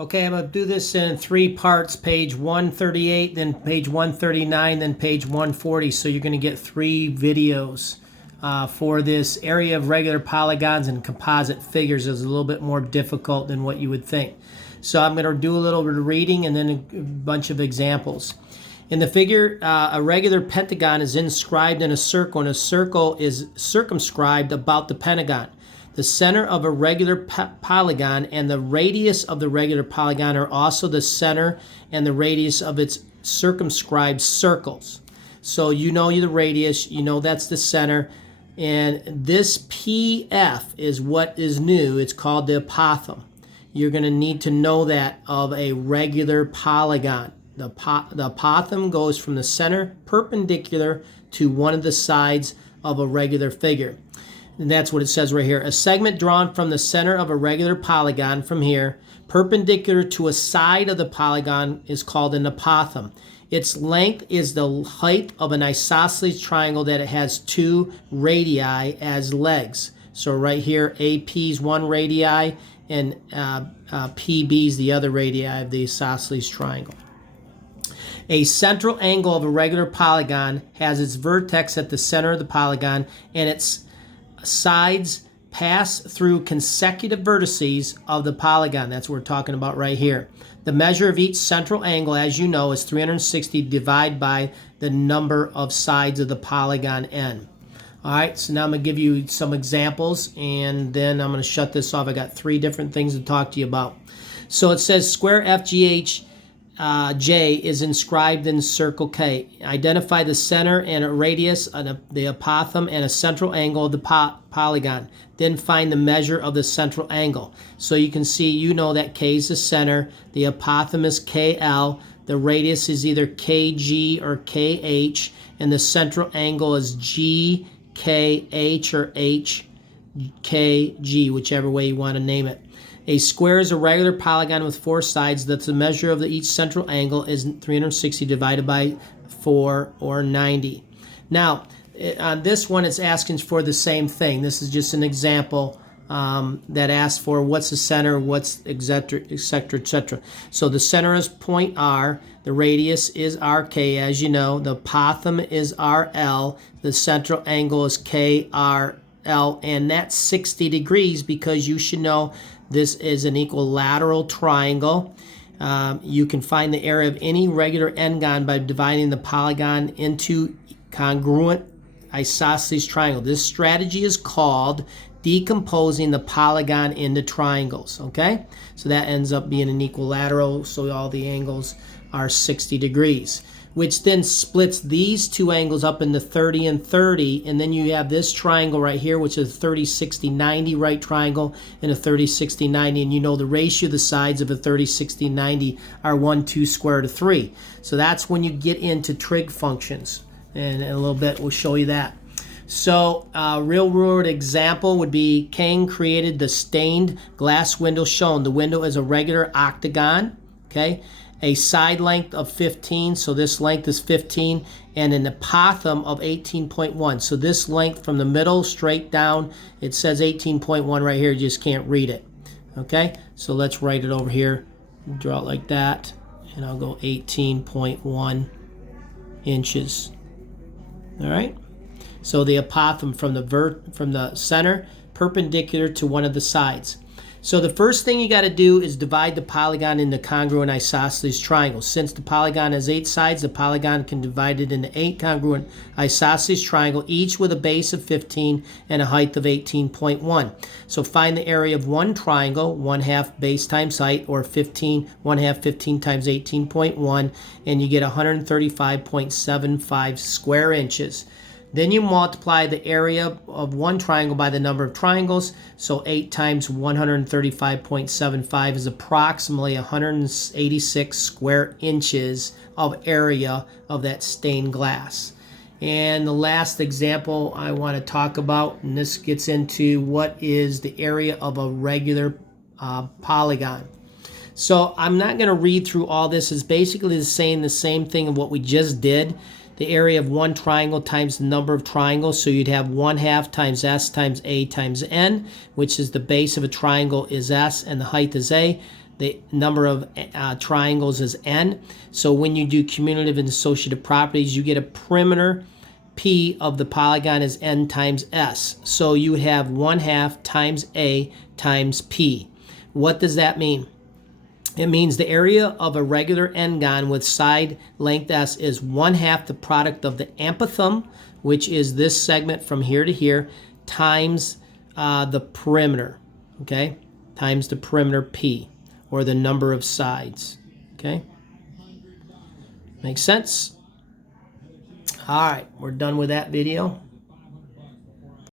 Okay, I'm going to do this in 3 parts, page 138, then page 139, then page 140. So you're going to get 3 videos for this area of regular polygons and composite figures. Is a little bit more difficult than what you would think. So I'm going to do a little bit of reading and then a bunch of examples. In the figure, a regular pentagon is inscribed in a circle, and a circle is circumscribed about the pentagon. The center of a regular polygon and the radius of the regular polygon are also the center and the radius of its circumscribed circles. So you know the radius, you know that's the center, and this PF is what is new. It's called the apothem. You're going to need to know that of a regular polygon. The apothem goes from the center perpendicular to one of the sides of a regular figure. And that's what it says right here. A segment drawn from the center of a regular polygon from here, perpendicular to a side of the polygon, is called an apothem. Its length is the height of an isosceles triangle that it has 2 radii as legs. So right here, AP is 1 radii and PB is the other radii of the isosceles triangle. A central angle of a regular polygon has its vertex at the center of the polygon, and its sides pass through consecutive vertices of the polygon. That's what we're talking about right here. The measure of each central angle, as you know, is 360 divided by the number of sides of the polygon N. All right, so now I'm going to give you some examples, and then I'm going to shut this off. I got 3 different things to talk to you about. So it says square FGH J is inscribed in circle K. Identify the center and a radius of the apothem and a central angle of the polygon. Then find the measure of the central angle. So you can see, you know that K is the center, the apothem is KL, the radius is either KG or KH, and the central angle is GKH or HKG, whichever way you want to name it. A square is a regular polygon with 4 sides. That's the measure of each central angle is 360 divided by 4, or 90. Now, on this one, it's asking for the same thing. This is just an example that asks for what's the center, what's etc., etc., etc. So the center is point R. The radius is RK, as you know. The apothem is RL. The central angle is KRL, and that's 60 degrees because you should know this is an equilateral triangle. You can find the area of any regular n-gon by dividing the polygon into congruent isosceles triangle. This strategy is called decomposing the polygon into triangles. Okay, so that ends up being an equilateral, so all the angles are 60 degrees, which then splits these 2 angles up into 30 and 30, and then you have this triangle right here, which is a 30, 60, 90 right triangle and a 30, 60, 90, and you know the ratio of the sides of a 30, 60, 90 are 1, 2 square root of 3. So that's when you get into trig functions, and in a little bit we'll show you that. So real world example would be Kang created the stained glass window shown. The window is a regular octagon, okay? A side length of 15, so this length is 15, and an apothem of 18.1. So this length from the middle straight down, it says 18.1 right here, you just can't read it. Okay, so let's write it over here, draw it like that, and I'll go 18.1 inches. All right, so the apothem from the center perpendicular to one of the sides. So the first thing you got to do is divide the polygon into congruent isosceles triangles. Since the polygon has 8 sides, the polygon can divide it into 8 congruent isosceles triangles, each with a base of 15 and a height of 18.1. So find the area of one triangle, 1/2 base times height, or 15, 1/2 15 times 18.1, and you get 135.75 square inches. Then you multiply the area of one triangle by the number of triangles. So 8 times 135.75 is approximately 186 square inches of area of that stained glass. And the last example I want to talk about, and this gets into what is the area of a regular polygon. So I'm not going to read through all this. It's basically saying the same thing of what we just did. The area of one triangle times the number of triangles. So you'd have 1/2 times S times A times N, which is the base of a triangle is S and the height is A. the number of triangles is n. So when you do cumulative and associative properties, you get a perimeter P of the polygon is n times s. So you would have 1/2 times A times P. What does that mean? It means the area of a regular n-gon with side length s is 1/2 the product of the amphitheum, which is this segment from here to here, times the perimeter, okay? Times the perimeter P, or the number of sides, okay? Makes sense? All right, we're done with that video.